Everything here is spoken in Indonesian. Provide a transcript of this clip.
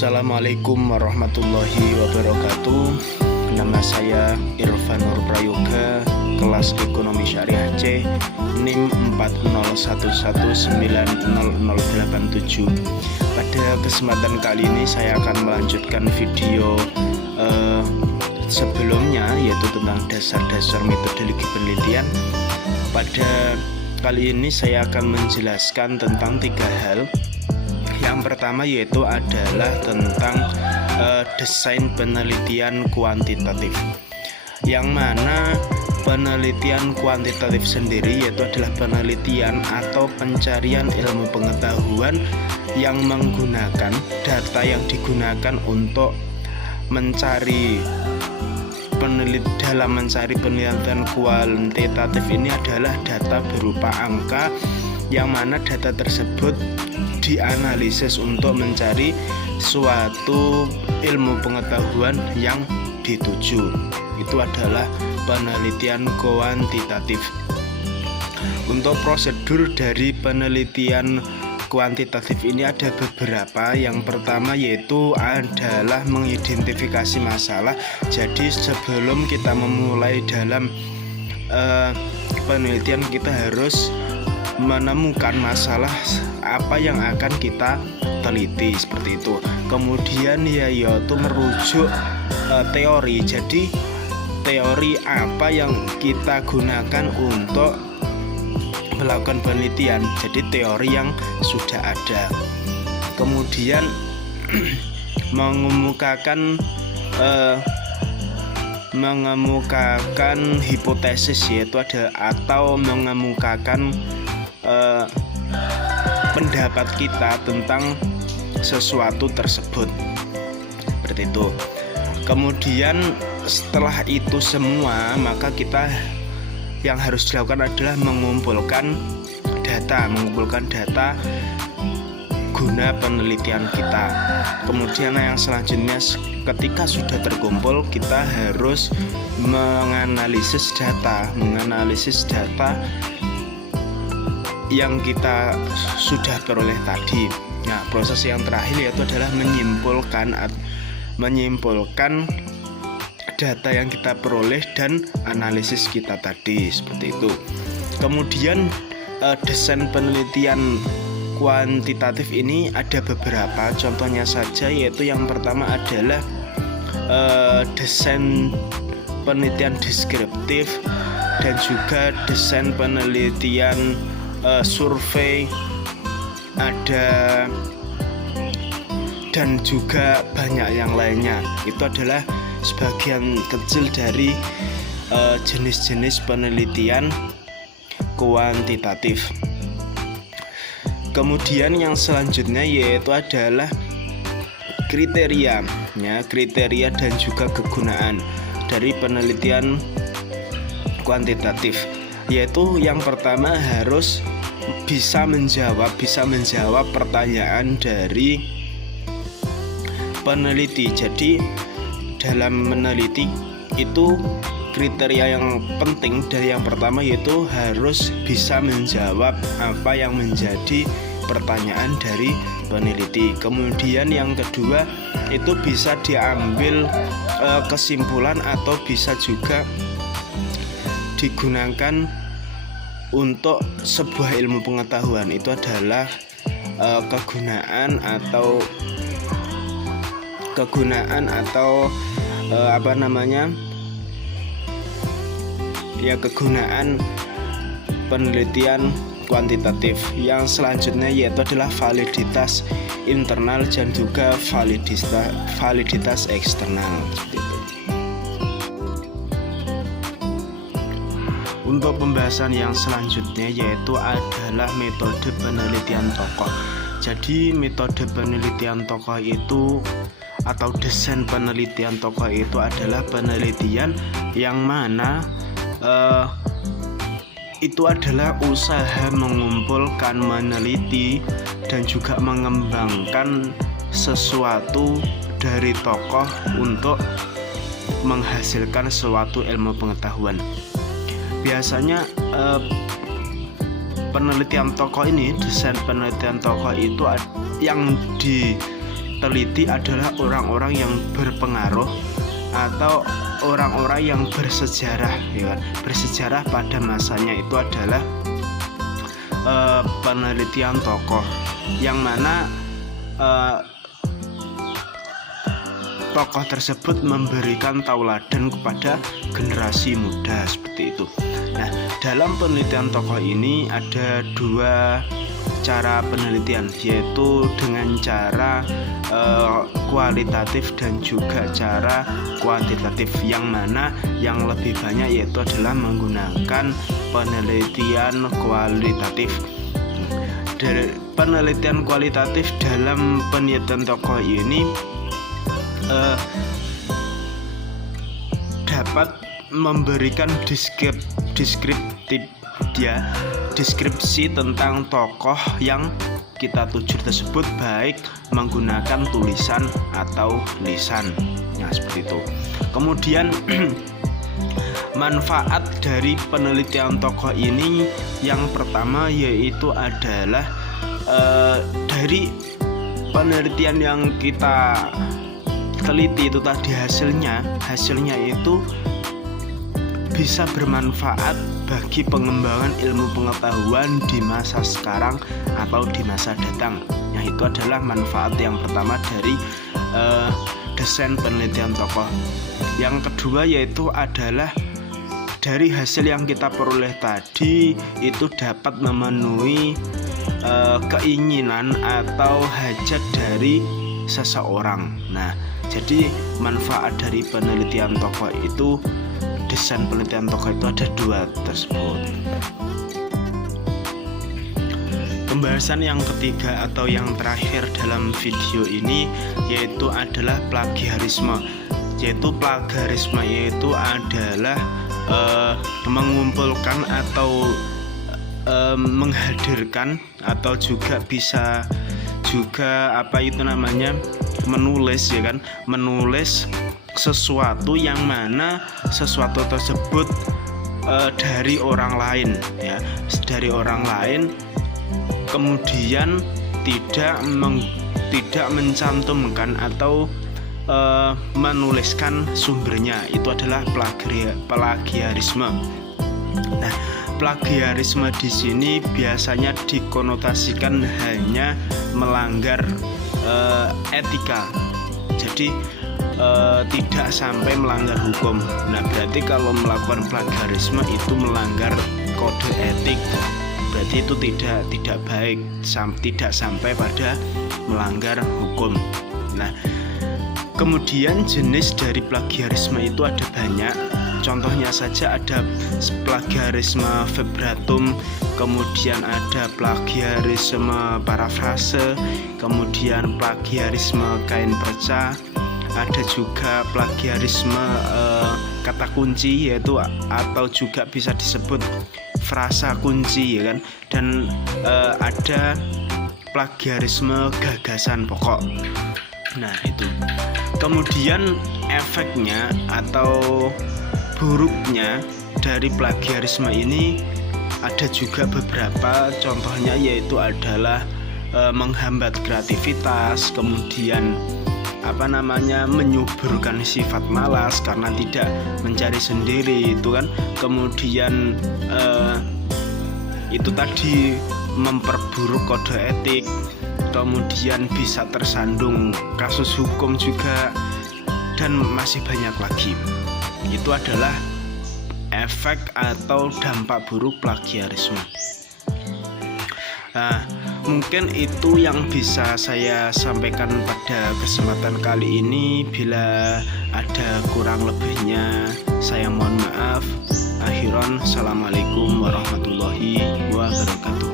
Assalamualaikum warahmatullahi wabarakatuh. Nama saya Irfan Nur Prayoga, kelas Ekonomi Syariah C, NIM 401190087. Pada kesempatan kali ini saya akan melanjutkan video sebelumnya, yaitu tentang dasar-dasar metodologi penelitian. Pada kali ini saya akan menjelaskan tentang 3 hal. Yang pertama yaitu adalah tentang desain penelitian kuantitatif, yang mana penelitian kuantitatif sendiri yaitu adalah penelitian atau pencarian ilmu pengetahuan yang menggunakan data yang digunakan untuk mencari dalam mencari penelitian kuantitatif ini adalah data berupa angka, yang mana data tersebut dianalisis untuk mencari suatu ilmu pengetahuan yang dituju. Itu adalah penelitian kuantitatif. Untuk prosedur dari penelitian kuantitatif ini ada beberapa. Yang pertama yaitu adalah mengidentifikasi masalah. Jadi sebelum kita memulai dalam penelitian, kita harus menemukan masalah apa yang akan kita teliti, seperti itu. Kemudian yaitu merujuk teori. Jadi teori apa yang kita gunakan untuk melakukan penelitian, jadi teori yang sudah ada. Kemudian mengemukakan hipotesis, yaitu atau mengemukakan pendapat kita tentang sesuatu tersebut, seperti itu. Kemudian setelah itu semua, maka kita yang harus dilakukan adalah mengumpulkan data guna penelitian kita. Kemudian yang selanjutnya, ketika sudah terkumpul, kita harus menganalisis data yang kita sudah peroleh tadi. Nah, proses yang terakhir yaitu adalah menyimpulkan data yang kita peroleh dan analisis kita tadi, seperti itu. Kemudian desain penelitian kuantitatif ini ada beberapa contohnya saja, yaitu yang pertama adalah desain penelitian deskriptif dan juga desain penelitian survei ada, dan juga banyak yang lainnya. Itu adalah sebagian kecil dari jenis-jenis penelitian kuantitatif. Kemudian yang selanjutnya yaitu adalah kriteria dan juga kegunaan dari penelitian kuantitatif, yaitu yang pertama harus bisa menjawab pertanyaan dari peneliti. Jadi dalam meneliti itu kriteria yang penting dari yang pertama yaitu harus bisa menjawab apa yang menjadi pertanyaan dari peneliti. Kemudian yang kedua itu bisa diambil kesimpulan atau bisa juga digunakan untuk sebuah ilmu pengetahuan. Itu adalah kegunaan atau kegunaan penelitian kuantitatif. Yang selanjutnya yaitu adalah validitas internal dan juga validitas eksternal. Untuk pembahasan yang selanjutnya yaitu adalah metode penelitian tokoh. Jadi metode penelitian tokoh itu atau desain penelitian tokoh itu adalah penelitian yang mana itu adalah usaha mengumpulkan, meneliti dan juga mengembangkan sesuatu dari tokoh untuk menghasilkan suatu ilmu pengetahuan. Biasanya penelitian tokoh ini, desain penelitian tokoh itu yang teliti adalah orang-orang yang berpengaruh atau orang-orang yang bersejarah, ya kan? Bersejarah pada masanya itu adalah penelitian tokoh yang mana tokoh tersebut memberikan tauladan kepada generasi muda seperti itu. Nah, dalam penelitian tokoh ini ada dua cara penelitian, yaitu dengan cara kualitatif dan juga cara kuantitatif, yang mana yang lebih banyak yaitu adalah menggunakan penelitian kualitatif. Dari penelitian kualitatif dalam penelitian tokoh ini dapat memberikan deskripsi tentang tokoh yang kita tuju tersebut, baik menggunakan tulisan atau lisan. Nah, seperti itu. Kemudian manfaat dari penelitian tokoh ini yang pertama yaitu adalah dari penelitian yang kita teliti itu tadi hasilnya itu bisa bermanfaat bagi pengembangan ilmu pengetahuan di masa sekarang atau di masa datang. Nah, itu adalah manfaat yang pertama dari desain penelitian tokoh. Yang kedua yaitu adalah dari hasil yang kita peroleh tadi itu dapat memenuhi keinginan atau hajat dari seseorang. Nah, jadi manfaat dari penelitian tokoh itu, desain penelitian tokoh itu ada dua tersebut. Pembahasan yang ketiga atau yang terakhir dalam video ini yaitu adalah plagiarisme. Yaitu adalah mengumpulkan atau menghadirkan atau juga bisa juga menulis, ya kan, menulis sesuatu yang mana sesuatu tersebut dari orang lain, ya, dari orang lain, kemudian tidak mencantumkan atau menuliskan sumbernya. Itu adalah plagiarisme. Nah, plagiarisme di sini biasanya dikonotasikan hanya melanggar etika. Jadi tidak sampai melanggar hukum. Nah, berarti kalau melakukan plagiarisme itu melanggar kode etik. Berarti itu tidak baik, tidak sampai pada melanggar hukum. Nah, kemudian jenis dari plagiarisme itu ada banyak. Contohnya saja ada plagiarisme verbatim, kemudian ada plagiarisme parafrase, kemudian plagiarisme kain perca, ada juga plagiarisme kata kunci, yaitu atau juga bisa disebut frasa kunci, ya kan, dan ada plagiarisme gagasan pokok. Nah, itu. Kemudian efeknya atau buruknya dari plagiarisme ini ada juga beberapa, contohnya yaitu adalah menghambat kreativitas, kemudian menyuburkan sifat malas karena tidak mencari sendiri, itu kan, kemudian itu tadi memperburuk kode etik, kemudian bisa tersandung kasus hukum juga, dan masih banyak lagi. Itu adalah efek atau dampak buruk plagiarisme. Nah, mungkin itu yang bisa saya sampaikan pada kesempatan kali ini. Bila ada kurang lebihnya, saya mohon maaf. Akhiran, assalamualaikum warahmatullahi wabarakatuh.